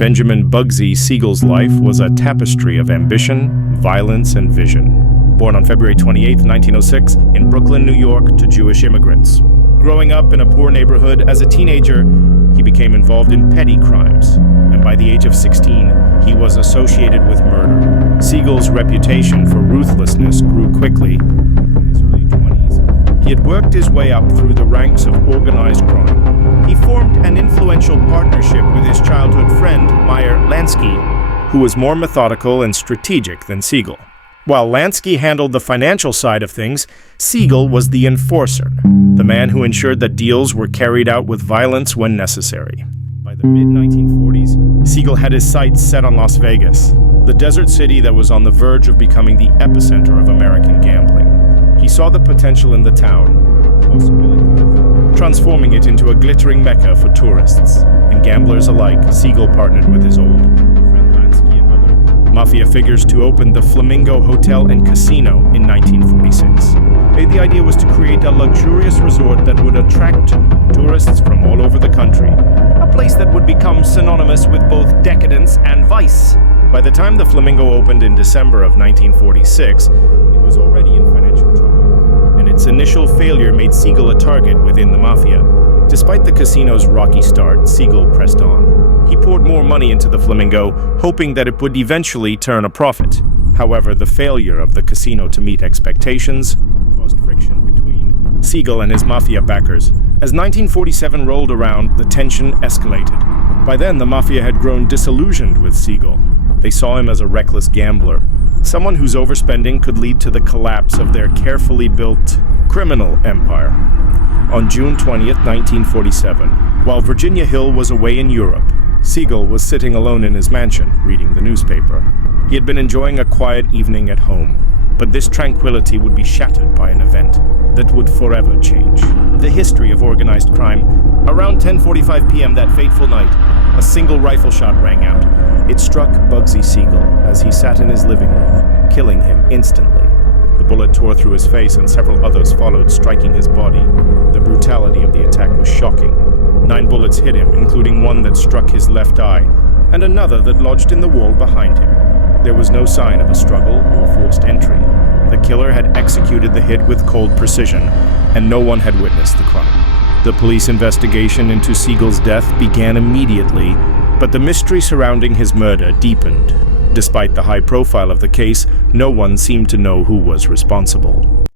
Benjamin Bugsy Siegel's life was a tapestry of ambition, violence, and vision. Born on February 28, 1906, in Brooklyn, New York, to Jewish immigrants. Growing up in a poor neighborhood, as a teenager, he became involved in petty crimes, and by the age of 16, he was associated with murder. Siegel's reputation for ruthlessness grew quickly. In his early 20s, he had worked his way up through the ranks of organized crime. He formed an influential partnership with his childhood friend, Meyer Lansky, who was more methodical and strategic than Siegel. While Lansky handled the financial side of things, Siegel was the enforcer, the man who ensured that deals were carried out with violence when necessary. By the mid-1940s, Siegel had his sights set on Las Vegas, the desert city that was on the verge of becoming the epicenter of American gambling. He saw the potential in the town, the possibility of transforming it into a glittering mecca for tourists and gamblers alike. Siegel partnered with his old friend Lansky and other mafia figures to open the Flamingo Hotel and Casino in 1946. The idea was to create a luxurious resort that would attract tourists from all over the country, a place that would become synonymous with both decadence and vice. By the time the Flamingo opened in December of 1946, it was already in financial trouble, and its initial failure made Siegel a target within the mafia. Despite the casino's rocky start, Siegel pressed on. He poured more money into the Flamingo, hoping that it would eventually turn a profit. However, the failure of the casino to meet expectations caused friction between Siegel and his mafia backers. As 1947 rolled around, the tension escalated. By then, the mafia had grown disillusioned with Siegel. They saw him as a reckless gambler, someone whose overspending could lead to the collapse of their carefully built criminal empire. On June 20th, 1947, while Virginia Hill was away in Europe, Siegel was sitting alone in his mansion, reading the newspaper. He had been enjoying a quiet evening at home, but this tranquility would be shattered by an event that would forever change the history of organized crime. Around 10:45 p.m. that fateful night, a single rifle shot rang out. It struck Bugsy Siegel as he sat in his living room, killing him instantly. The bullet tore through his face and several others followed, striking his body. The brutality of the attack was shocking. 9 bullets hit him, including one that struck his left eye, and another that lodged in the wall behind him. There was no sign of a struggle or forced entry. The killer had executed the hit with cold precision, and no one had witnessed the crime. The police investigation into Siegel's death began immediately, but the mystery surrounding his murder deepened. Despite the high profile of the case, no one seemed to know who was responsible.